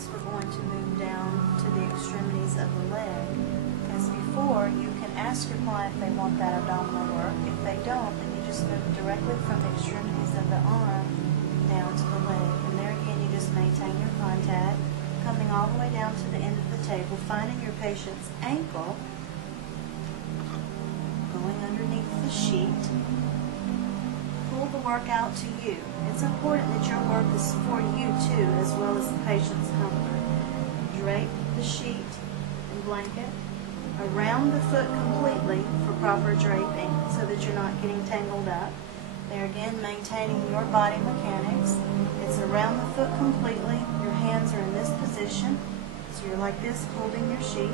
Next, we're going to move down to the extremities of the leg. As before, you can ask your client if they want that abdominal work. If they don't, then you just move directly from the extremities of the arm down to the leg. And there again, you just maintain your contact, coming all the way down to the end of the table, finding your patient's ankle, going underneath the sheet. Pull the work out to you. It's important that your work is for you too, as well as the patient's comfort. Drape the sheet and blanket around the foot completely for proper draping so that you're not getting tangled up. There again, maintaining your body mechanics. It's around the foot completely. Your hands are in this position. So you're like this, holding your sheet.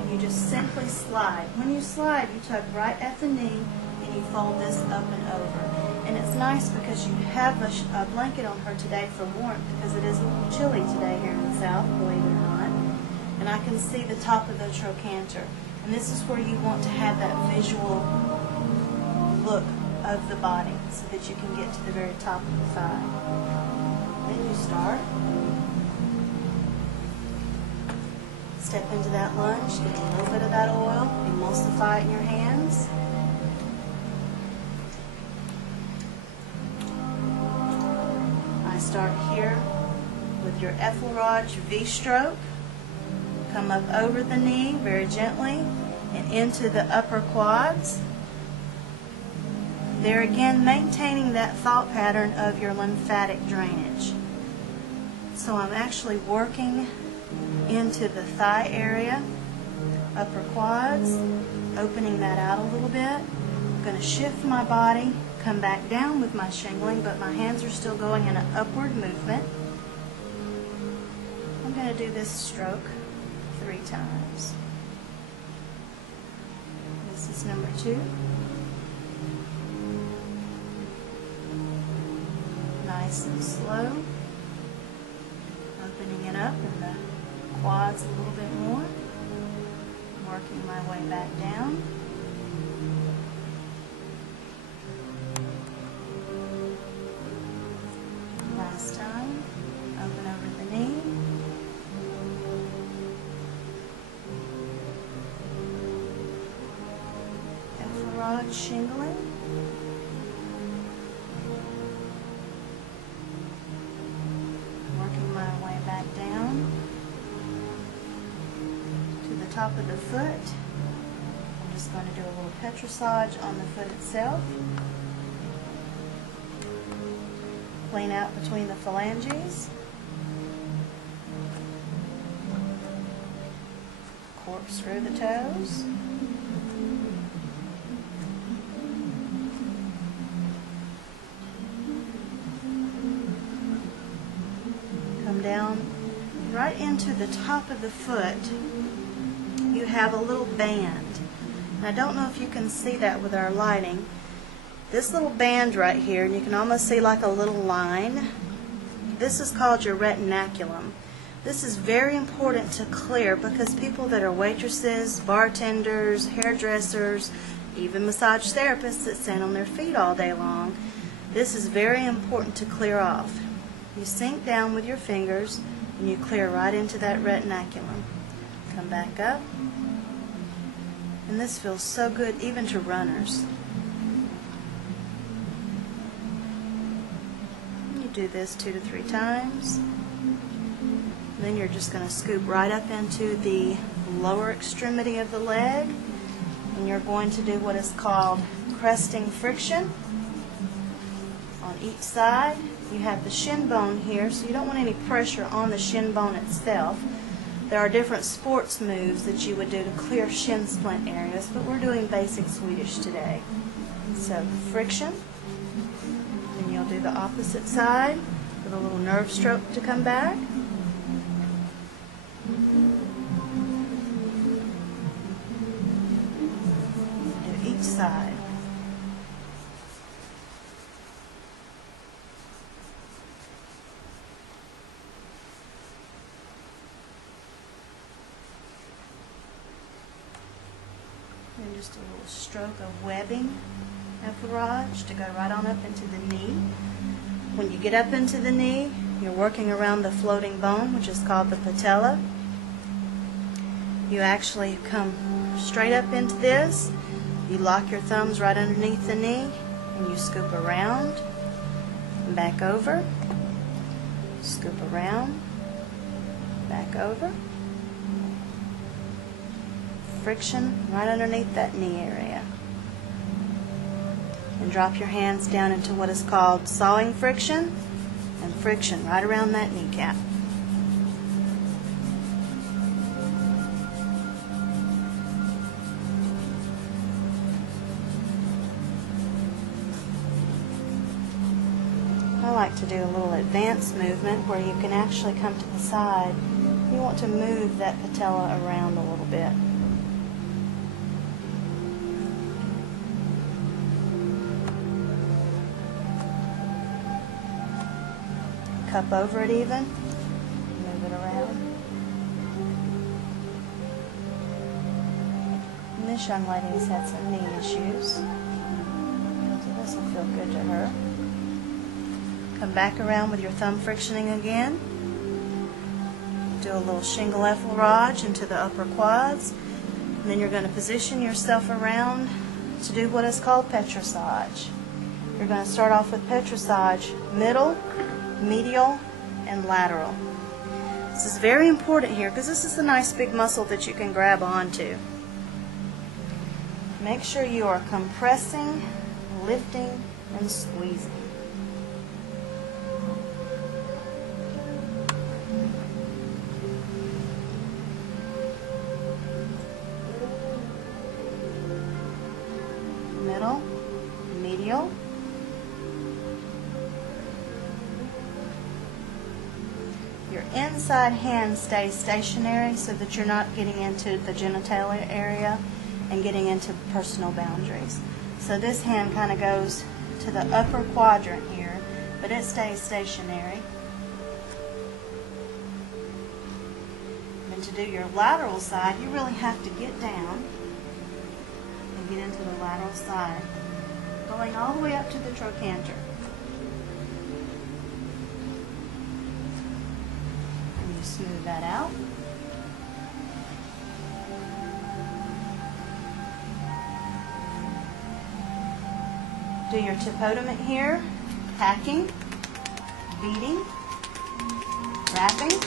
And you just simply slide. When you slide, you tug right at the knee and you fold this up and over. And it's nice because you have a blanket on her today for warmth, because it is a little chilly today here in the South, believe it or not. And I can see the top of the trochanter. And this is where you want to have that visual look of the body so that you can get to the very top of the thigh. Then you start. Step into that lunge, get a little bit of that oil, emulsify it in your hands. I start here with your Efflerodge V-stroke. Come up over the knee very gently and into the upper quads. There again, maintaining that thought pattern of your lymphatic drainage. So I'm actually working into the thigh area, upper quads, opening that out a little bit. I'm going to shift my body, come back down with my shingling, but my hands are still going in an upward movement. I'm going to do this stroke 3 times. This is number 2. Nice and slow. Opening it up in the quads a little bit more. Working my way back down. Last time. Open over the knee. Efflerodge shingling. Working my way back down to the top of the foot. I'm just going to do a little petrissage on the foot itself. Clean out between the phalanges. Corkscrew the toes. Come down right into the top of the foot. You have a little band. And I don't know if you can see that with our lighting. This little band right here, and you can almost see like a little line. This is called your retinaculum. This is very important to clear because people that are waitresses, bartenders, hairdressers, even massage therapists that stand on their feet all day long, this is very important to clear off. You sink down with your fingers and you clear right into that retinaculum. Come back up. And this feels so good even to runners. You do this 2 to 3 times. Then you're just going to scoop right up into the lower extremity of the leg, and you're going to do what is called cresting friction on each side. You have the shin bone here, so you don't want any pressure on the shin bone itself. There are different sports moves that you would do to clear shin splint areas, but we're doing basic Swedish today. So friction, then you'll do the opposite side with a little nerve stroke to come back. Do each side. And just a little stroke of webbing Efflerodge to go right on up into the knee. When you get up into the knee, You're working around the floating bone, which is called the patella. You actually come straight up into this. You lock your thumbs right underneath the knee, and you scoop around, and back over, scoop around, back over. Friction right underneath that knee area. And drop your hands down into what is called sawing friction, and friction right around that kneecap. I like to do a little advanced movement where you can actually come to the side. You want to move that patella around a little bit. Cup over it even, move it around. And this young lady has had some knee issues, so this will feel good to her. Come back around with your thumb frictioning again. Do a little shingle effleurage into the upper quads, and then you're going to position yourself around to do what is called petrissage. You're going to start off with petrissage, middle, medial, and lateral. This is very important here because this is a nice big muscle that you can grab onto. Make sure you are compressing, lifting, and squeezing. Middle, medial, your inside hand stays stationary so that you're not getting into the genitalia area and getting into personal boundaries. So this hand kind of goes to the upper quadrant here, but it stays stationary. And to do your lateral side, you really have to get down and get into the lateral side, going all the way up to the trochanter. Smooth that out. Do your typotomy here, packing, beating, wrapping,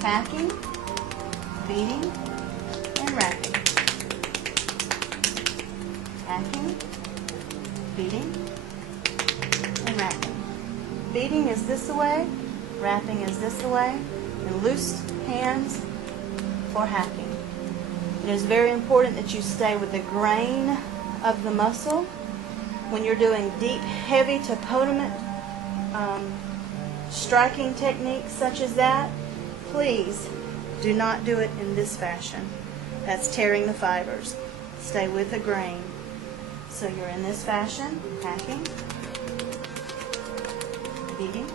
packing, beating, and wrapping. Packing, beating, and wrapping. Beating is this way, wrapping is this way, and loose hands for hacking. It is very important that you stay with the grain of the muscle. When you're doing deep, heavy typotomy striking techniques such as that, please do not do it in this fashion. That's tearing the fibers. Stay with the grain. So you're in this fashion, hacking, beating,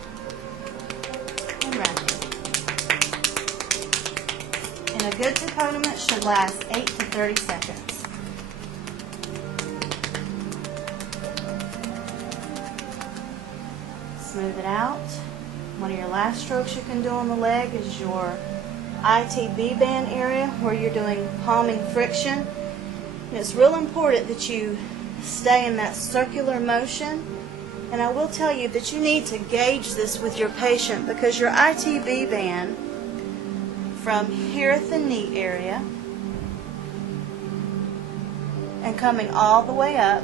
and wrapping. And a good typotomy should last 8 to 30 seconds. Smooth it out. One of your last strokes you can do on the leg is your ITB band area where you're doing palming friction. And it's real important that you stay in that circular motion. And I will tell you that you need to gauge this with your patient because your ITB band from here at the knee area and coming all the way up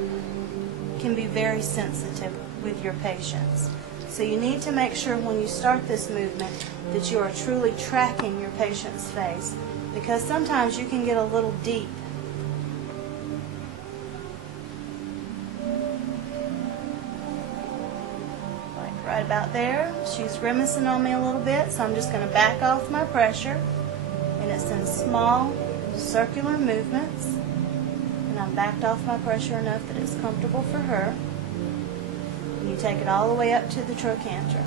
can be very sensitive with your patients. So you need to make sure when you start this movement that you are truly tracking your patient's face, because sometimes you can get a little deep. Like right about there. She's grimacing on me a little bit, so I'm just going to back off my pressure, and it's in small circular movements, and I've backed off my pressure enough that it's comfortable for her. You take it all the way up to the trochanter.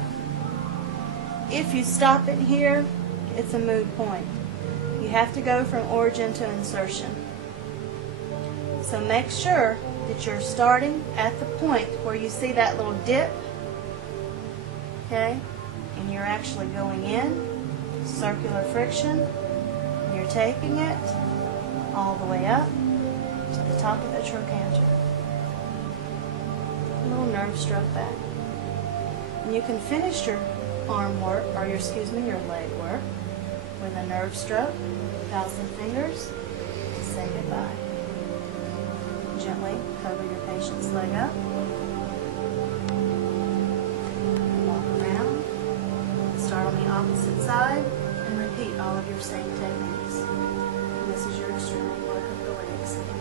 If you stop it here, it's a moot point. You have to go from origin to insertion. So make sure that you're starting at the point where you see that little dip Okay? And you're actually going in, circular friction, and you're taking it all the way up to the top of the trochanter. A little nerve stroke back. And you can finish your arm work, or your leg work, with a nerve stroke, 1,000 fingers, to say goodbye. Gently cover your patient's leg up. Walk around. Start on the opposite side and repeat all of your same techniques. And this is your extremity work of the legs.